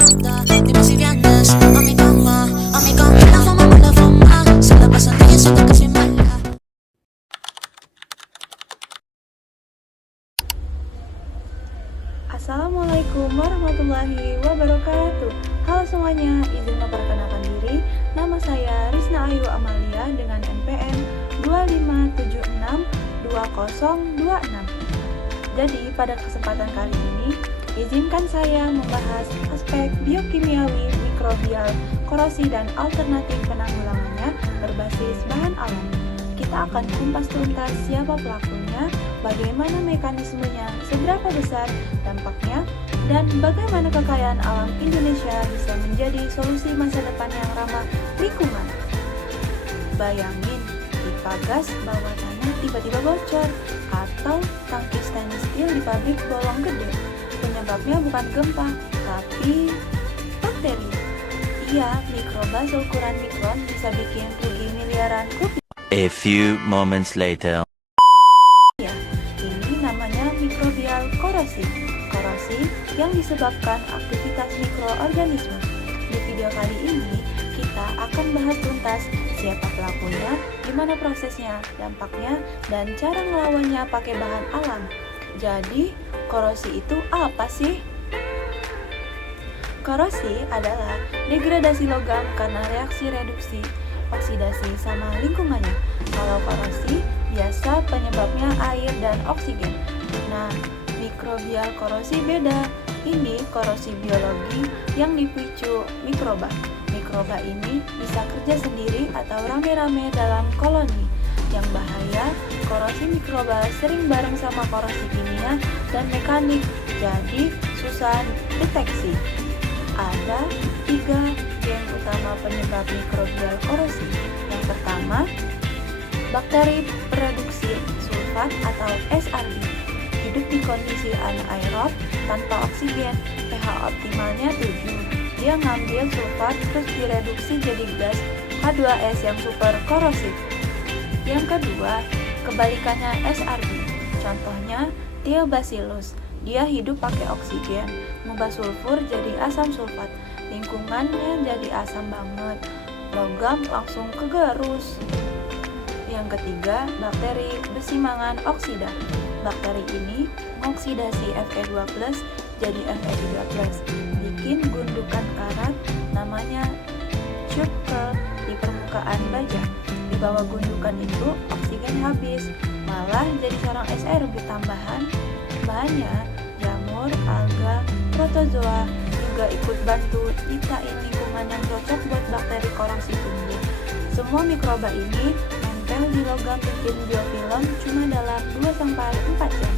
nota, dime si vienes a mi cama, la fama, se la pasan ella siento que soy mala. Assalamualaikum warahmatullahi wabarakatuh. Halo semuanya, izin memperkenalkan diri. Nama saya Rizna Ayu Amalia dengan NPM 25762026. Jadi pada kesempatan kali ini, izinkan saya membahas aspek biokimiawi, mikrobial, korosi dan alternatif penanggulangannya berbasis bahan alam. Kita akan kumpas tuntas siapa pelakunya, bagaimana mekanismenya, seberapa besar dampaknya, dan bagaimana kekayaan alam Indonesia bisa menjadi solusi masa depan yang ramah lingkungan. Bayangin, pipa gas bawah tanah tiba-tiba bocor, atau tangki stainless steel di pabrik bolong gede. Penyebabnya bukan gempa, tapi bakteri. Iya, mikroba seukuran mikron bisa bikin rugi miliaran rupiah. A few moments later. Ya, ini namanya mikrobial korosi. Korosi yang disebabkan aktivitas mikroorganisme. Di video kali ini, kita akan bahas tuntas siapa pelakunya, gimana prosesnya, dampaknya, dan cara ngelawannya pakai bahan alam. Jadi, korosi itu apa sih? Korosi adalah degradasi logam karena reaksi reduksi oksidasi sama lingkungannya. Kalau korosi, biasa penyebabnya air dan oksigen. Nah, mikrobial korosi beda. Ini korosi biologi yang dipicu mikroba. Mikroba ini bisa kerja sendiri atau rame-rame dalam koloni. Yang bahaya, korosi mikroba sering bareng sama korosi kimia dan mekanik, jadi susah deteksi. Ada 3 gen utama penyebab mikrobial korosi. Yang pertama, bakteri produksi sulfat atau SRB. Hidup di kondisi anaerob tanpa oksigen, pH optimalnya 7. Dia ngambil sulfat terus direduksi jadi gas H2S yang super korosif. Yang kedua, kebalikannya SRB. Contohnya Thiobacillus. Dia hidup pakai oksigen, mengubah sulfur jadi asam sulfat. Lingkungannya jadi asam banget, logam langsung kegerus. Yang ketiga, bakteri besimangan oksida. Bakteri ini mengoksidasi Fe2+ jadi Fe3+, bikin gundukan karat namanya tube di permukaan baja. Di bawah gundukan itu oksigen habis, malah jadi sarang SRB tambahan. Bahannya jamur, alga, protozoa juga ikut bantu ciptain lingkungan yang cocok buat bakteri korosi tumbuh. Semua mikroba ini nempel di logam bikin biofilm cuma dalam 2-4 jam.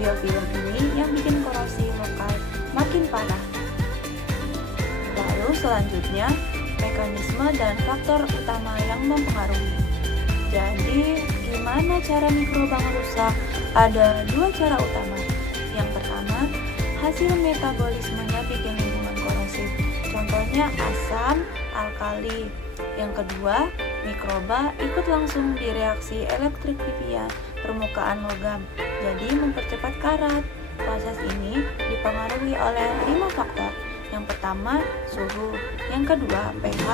Biofilm ini yang bikin korosi lokal makin parah. Lalu selanjutnya, mekanisme dan faktor utama yang mempengaruhi. Jadi, gimana cara mikroba merusak? Ada 2 cara utama. Yang pertama, hasil metabolismenya bikin lingkungan korosif. Contohnya asam, alkali. Yang kedua, mikroba ikut langsung di reaksi elektrifia permukaan logam, jadi mempercepat karat. Proses ini dipengaruhi oleh 5 faktor. Yang pertama, suhu. Yang kedua, pH.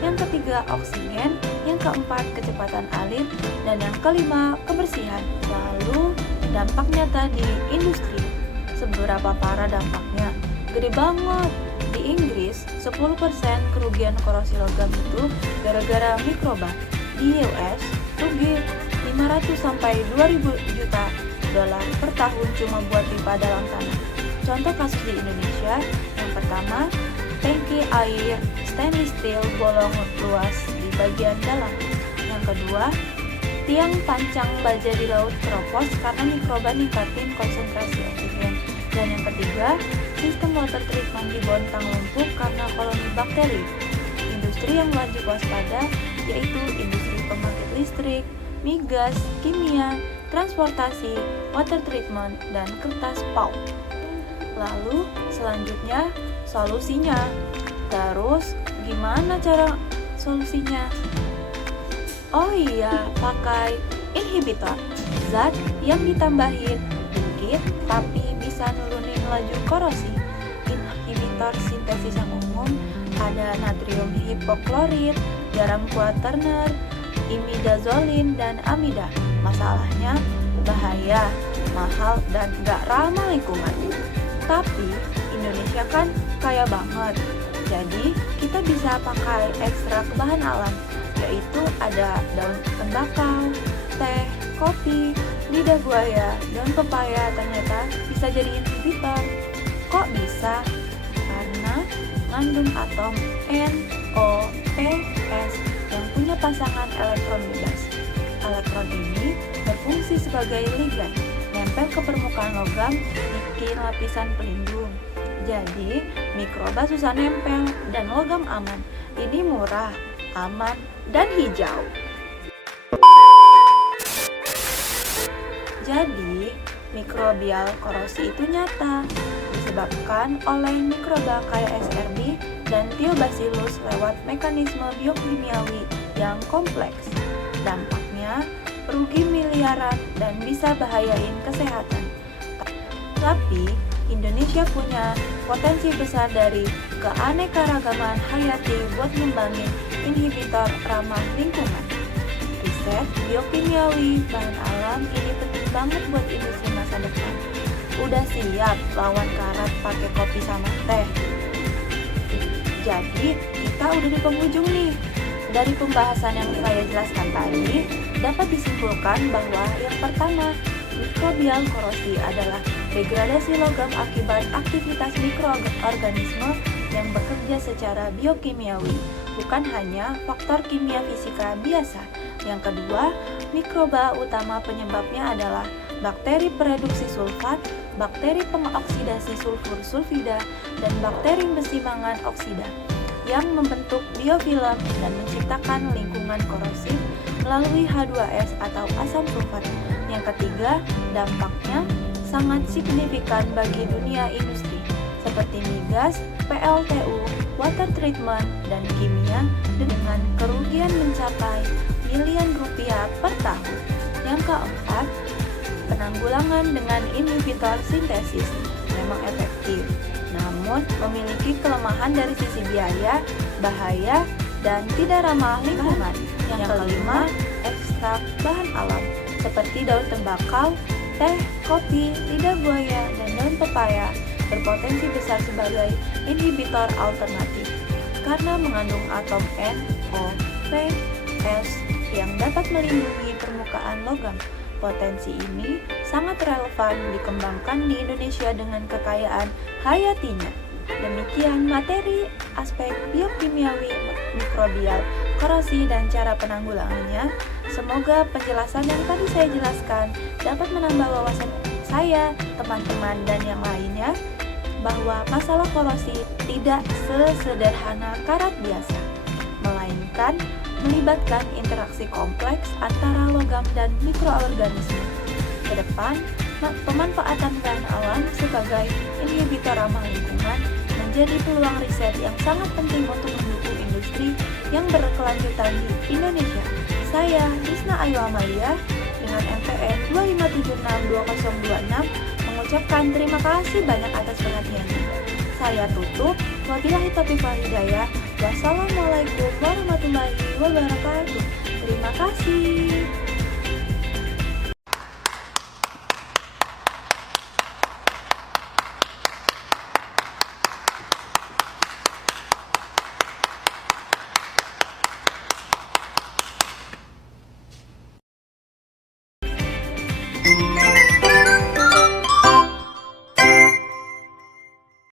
Yang ketiga, oksigen. Yang keempat, kecepatan alir. Dan yang kelima, kebersihan. Lalu, dampaknya tadi industri. Seberapa parah dampaknya? Gede banget. Di Inggris, 10% kerugian korosi logam itu gara-gara mikroba. Di US, rugi 500 sampai 2.000 juta dolar per tahun cuma buat pipa dalam tanah. Contoh kasus di Indonesia, yang pertama, tangki air stainless steel bolong luas di bagian dalam. Yang kedua, tiang pancang baja di laut keropos karena mikroba ningkatin konsentrasi oksigen. Dan yang ketiga, sistem water treatment di Bontang lumpuh karena koloni bakteri. Industri yang wajib waspada yaitu industri pembangkit listrik, migas, kimia, transportasi, water treatment, dan kertas pulp. Lalu selanjutnya solusinya. Terus gimana cara solusinya? Oh iya, pakai inhibitor, zat yang ditambahin dikit tapi bisa nurunin laju korosi. Inhibitor inhibitor sintesis yang umum ada natrium hipoklorit, garam kuaterner, imidazolin, dan amida. Masalahnya bahaya, mahal, dan gak ramah lingkungan. Tapi Indonesia kan kaya banget, jadi kita bisa pakai ekstrak bahan alam, yaitu ada daun tembakau, teh, kopi, lidah buaya, daun pepaya ternyata bisa jadi inhibitor. Kok bisa? Karena mengandung atom NOPS yang punya pasangan elektron bebas. Elektron ini berfungsi sebagai ligan, nempel ke permukaan logam, bikin lapisan pelindung. Jadi, mikroba susah nempel dan logam aman. Ini murah, aman, dan hijau. Jadi, mikrobial korosi itu nyata, disebabkan oleh mikroba kayak SRB dan Thiobacillus lewat mekanisme biokimiawi yang kompleks. Dampaknya, rugi miliaran dan bisa bahayain kesehatan. Tapi, Indonesia punya potensi besar dari keanekaragaman hayati buat ngembangin inhibitor ramah lingkungan. Riset biokimiawi bahan alam ini penting banget buat industri masa depan. Udah siap lawan karat pakai kopi sama teh? Jadi kita udah di penghujung nih. Dari pembahasan yang saya jelaskan tadi, dapat disimpulkan bahwa yang pertama, mikrobial korosi adalah degradasi logam akibat aktivitas mikroorganisme yang bekerja secara biokimiawi, bukan hanya faktor kimia fisika biasa. Yang kedua, mikroba utama penyebabnya adalah bakteri pereduksi sulfat, bakteri pengoksidasi sulfur sulfida, dan bakteri besi mangan oksida yang membentuk biofilm dan menciptakan lingkungan korosif melalui H2S atau asam sulfat. Yang ketiga, dampaknya sangat signifikan bagi dunia industri seperti migas, PLTU, water treatment, dan kimia dengan kerugian mencapai miliaran rupiah per tahun. Yang keempat, penanggulangan dengan inhibitor sintesis memang efektif, namun memiliki kelemahan dari sisi biaya, bahaya, dan tidak ramah lingkungan. Yang kelima, ekstrak bahan alam seperti daun tembakau, teh, kopi, lidah buaya, dan daun pepaya berpotensi besar sebagai inhibitor alternatif karena mengandung atom NOPS yang dapat melindungi permukaan logam. Potensi ini sangat relevan dikembangkan di Indonesia dengan kekayaan hayatinya. Demikian materi aspek biokimiawi mikrobial korosi dan cara penanggulangannya. Semoga penjelasan yang tadi saya jelaskan dapat menambah wawasan saya, teman-teman, dan yang lainnya bahwa masalah korosi tidak sesederhana karat biasa, melainkan melibatkan interaksi kompleks antara logam dan mikroorganisme. Ke depan, pemanfaatan bahan alam sebagai inhibitor ramah lingkungan menjadi peluang riset yang sangat penting untuk mendukung industri yang berkelanjutan di Indonesia. Saya, Risna Ayu Amalia, dengan NPN 2576226 mengucapkan terima kasih banyak atas perhatiannya. Saya tutup. Wabillahi taufiq wal hidayah. Wassalamualaikum warahmatullahi wabarakatuh. Terima kasih.